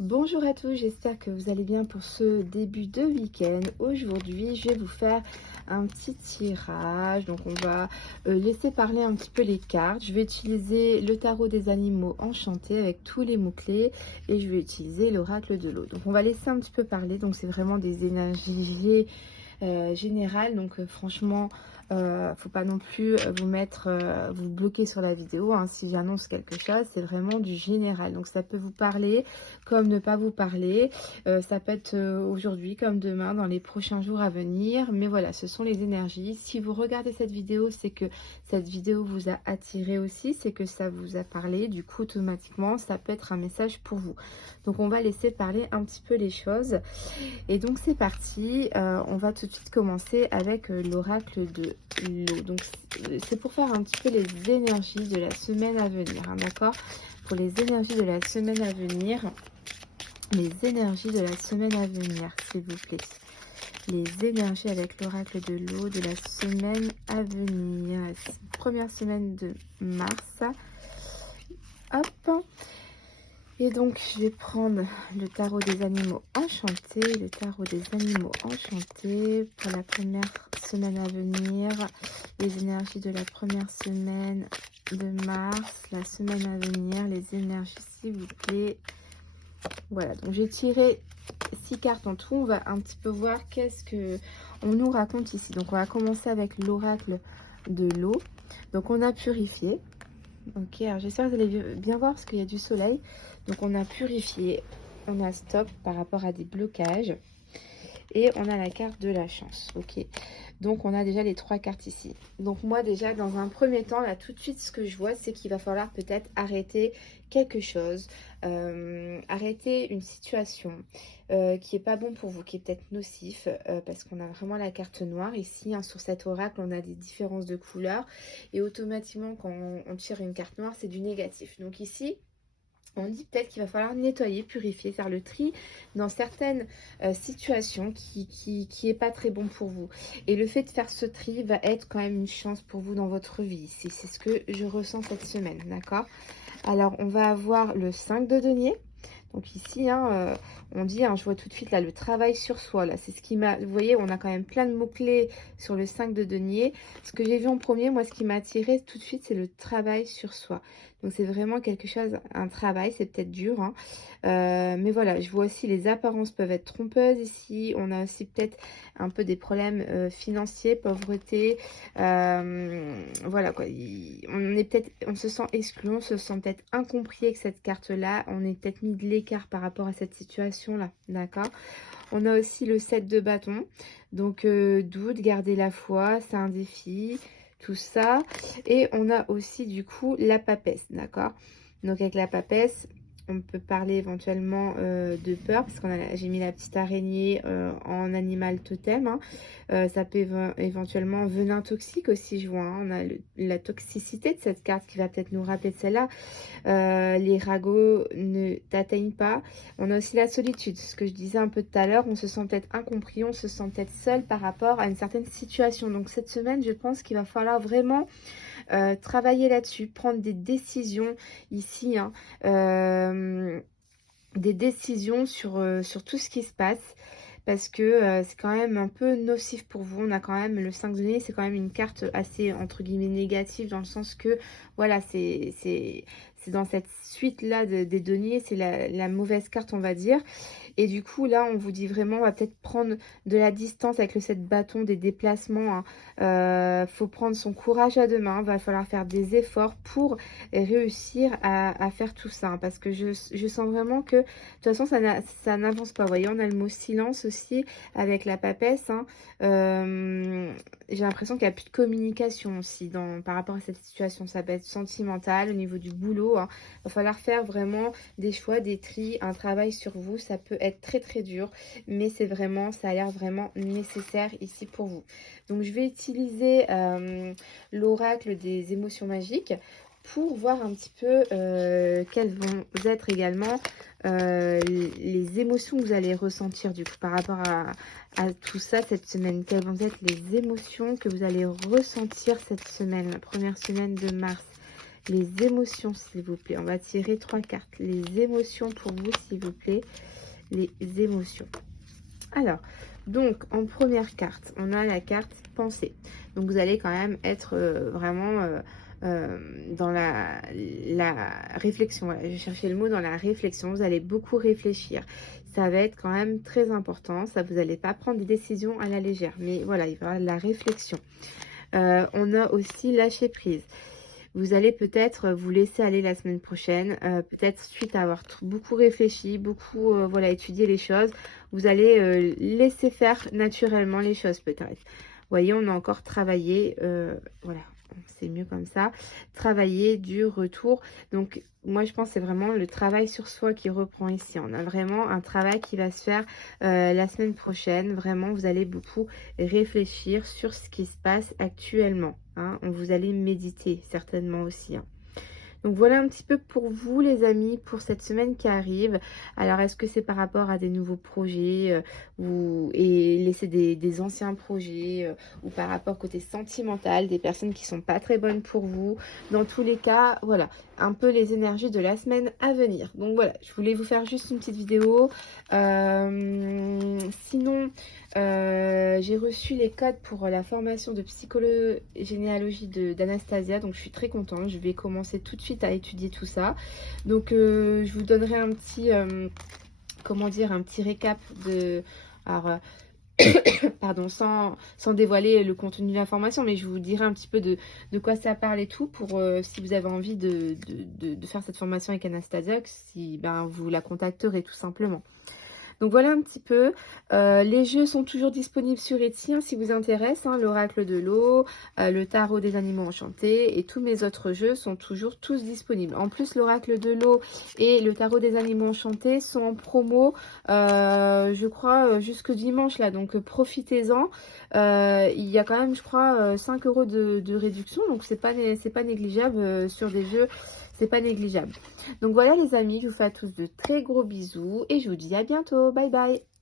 Bonjour à tous, j'espère que vous allez bien pour ce début de week-end. Aujourd'hui, je vais vous faire un petit tirage. Donc, on va laisser parler un petit peu les cartes. Je vais utiliser le tarot des animaux enchantés avec tous les mots-clés et je vais utiliser l'oracle de l'eau. Donc, on va laisser un petit peu parler. Donc, c'est vraiment des énergies générales. Donc, franchement, faut pas non plus vous mettre, vous bloquer sur la vidéo, hein. Si j'annonce quelque chose, c'est vraiment du général. Donc, ça peut vous parler comme ne pas vous parler. Ça peut être aujourd'hui comme demain, dans les prochains jours à venir. Mais voilà, ce sont les énergies. Si vous regardez cette vidéo, c'est que cette vidéo vous a attiré aussi, c'est que ça vous a parlé. Du coup, automatiquement, ça peut être un message pour vous. Donc, on va laisser parler un petit peu les choses. Et donc, c'est parti. On va tout de suite commencer avec l'oracle de l'eau. Donc, c'est pour faire un petit peu les énergies de la semaine à venir, hein, d'accord? Pour les énergies de la semaine à venir, les énergies de la semaine à venir, s'il vous plaît. Les énergies avec l'oracle de l'eau de la semaine à venir. Première semaine de mars. Hop. Et donc, je vais prendre le tarot des animaux enchantés. Le tarot des animaux enchantés pour la première semaine à venir. Les énergies de la première semaine de mars. La semaine à venir. Les énergies, s'il vous plaît. Voilà, donc j'ai tiré 6 cartes en tout. On va un petit peu voir qu'est-ce que on nous raconte ici. Donc on va commencer avec l'oracle de l'eau. Donc on a purifié. Ok, alors j'espère que vous allez bien voir parce qu'il y a du soleil. Donc on a purifié, on a stop par rapport à des blocages. Et on a la carte de la chance. Ok, donc on a déjà les 3 cartes ici. Donc moi déjà dans un premier temps, là tout de suite ce que je vois, c'est qu'il va falloir peut-être arrêter quelque chose, arrêter une situation qui est pas bon pour vous, qui est peut-être nocif, parce qu'on a vraiment la carte noire ici, hein. Sur cet oracle on a des différences de couleurs et automatiquement quand on tire une carte noire c'est du négatif. Donc ici on dit peut-être qu'il va falloir nettoyer, purifier, faire le tri dans certaines situations qui est pas très bon pour vous. Et le fait de faire ce tri va être quand même une chance pour vous dans votre vie ici. C'est ce que je ressens cette semaine, d'accord? Alors, on va avoir le 5 de denier. Donc ici, hein, on dit, hein, je vois tout de suite là le travail sur soi. Là, c'est ce qui m'a. Vous voyez, on a quand même plein de mots-clés sur le 5 de denier. Ce que j'ai vu en premier, moi, ce qui m'a attiré tout de suite, c'est le travail sur soi. Donc c'est vraiment quelque chose, un travail, c'est peut-être dur, hein. Mais voilà, je vois aussi les apparences peuvent être trompeuses ici. On a aussi peut-être un peu des problèmes financiers, pauvreté. Voilà quoi. On est peut-être, on se sent exclu, on se sent peut-être incompris avec cette carte-là. On est peut-être mis de l'écart par rapport à cette situation-là, d'accord? On a aussi le 7 de bâton. Donc doute, garder la foi, c'est un défi, tout ça. Et on a aussi du coup la papesse, d'accord? Donc avec la papesse, on peut parler éventuellement de peur, parce j'ai mis la petite araignée en animal totem, hein. Ça peut éventuellement venin toxique aussi, je vois, hein. On a la toxicité de cette carte qui va peut-être nous rappeler de celle-là. Les ragots ne t'atteignent pas. On a aussi la solitude, ce que je disais un peu tout à l'heure. On se sent peut-être incompris, on se sent peut-être seul par rapport à une certaine situation. Donc cette semaine, je pense qu'il va falloir vraiment travailler là-dessus, prendre des décisions ici, hein, des décisions sur tout ce qui se passe. Parce que c'est quand même un peu nocif pour vous. On a quand même le 5 de denier, c'est quand même une carte assez, entre guillemets, négative, dans le sens que, voilà, c'est dans cette suite-là des deniers, c'est la mauvaise carte, on va dire. Et du coup, là, on vous dit vraiment, on va peut-être prendre de la distance avec le 7 bâton, des déplacements, hein. Faut prendre son courage à deux mains. Va falloir faire des efforts pour réussir à faire tout ça, hein, parce que je sens vraiment que, de toute façon, ça n'avance pas. Vous voyez, on a le mot silence aussi avec la papesse, hein. J'ai l'impression qu'il n'y a plus de communication aussi par rapport à cette situation. Ça peut être sentimental au niveau du boulot, hein. Il va falloir faire vraiment des choix, des tris, un travail sur vous. Ça peut être très très dur, mais c'est vraiment, ça a l'air vraiment nécessaire ici pour vous. Donc je vais utiliser l'oracle des émotions magiques pour voir un petit peu quelles vont être également les émotions que vous allez ressentir du coup par rapport à tout ça cette semaine. Quelles vont être les émotions que vous allez ressentir cette semaine, la première semaine de mars? Les émotions, s'il vous plaît. On va tirer 3 cartes. Les émotions pour vous, s'il vous plaît. Les émotions. Alors, donc, en première carte, on a la carte pensée. Donc, vous allez quand même être vraiment dans la réflexion. Voilà, je cherchais le mot dans la réflexion. Vous allez beaucoup réfléchir. Ça va être quand même très important. Ça, vous n'allez pas prendre des décisions à la légère. Mais voilà, il va y avoir de la réflexion. On a aussi lâcher prise. Vous allez peut-être vous laisser aller la semaine prochaine, peut-être suite à avoir beaucoup réfléchi, beaucoup voilà, étudié les choses. Vous allez laisser faire naturellement les choses peut-être. Vous voyez, on a encore travaillé, voilà, c'est mieux comme ça. Travailler du retour. Donc, moi, je pense que c'est vraiment le travail sur soi qui reprend ici. On a vraiment un travail qui va se faire la semaine prochaine. Vraiment, vous allez beaucoup réfléchir sur ce qui se passe actuellement. Hein. Vous allez méditer certainement aussi. Hein. Donc voilà un petit peu pour vous les amis, pour cette semaine qui arrive. Alors est-ce que c'est par rapport à des nouveaux projets et laisser des anciens projets ou par rapport côté sentimental, des personnes qui sont pas très bonnes pour vous. Dans tous les cas, voilà, un peu les énergies de la semaine à venir. Donc voilà, je voulais vous faire juste une petite vidéo. Sinon, j'ai reçu les codes pour la formation de psychogénéalogie d'Anastasia, donc je suis très contente. Je vais commencer tout de suite à étudier tout ça. Donc je vous donnerai un petit, comment dire, un petit récap de... Alors, pardon, sans dévoiler le contenu de l'information, mais je vous dirai un petit peu de quoi ça parle et tout, pour si vous avez envie de faire cette formation avec Anastasia, si ben, vous la contacterez tout simplement. Donc voilà un petit peu, les jeux sont toujours disponibles sur Etsy hein, si vous intéresse, hein, l'oracle de l'eau, le tarot des animaux enchantés et tous mes autres jeux sont toujours tous disponibles. En plus l'oracle de l'eau et le tarot des animaux enchantés sont en promo, je crois jusque dimanche là, donc profitez-en. Il y a quand même je crois 5 € de réduction, donc c'est pas négligeable sur des jeux. C'est pas négligeable. Donc voilà les amis, je vous fais à tous de très gros bisous et je vous dis à bientôt. Bye bye.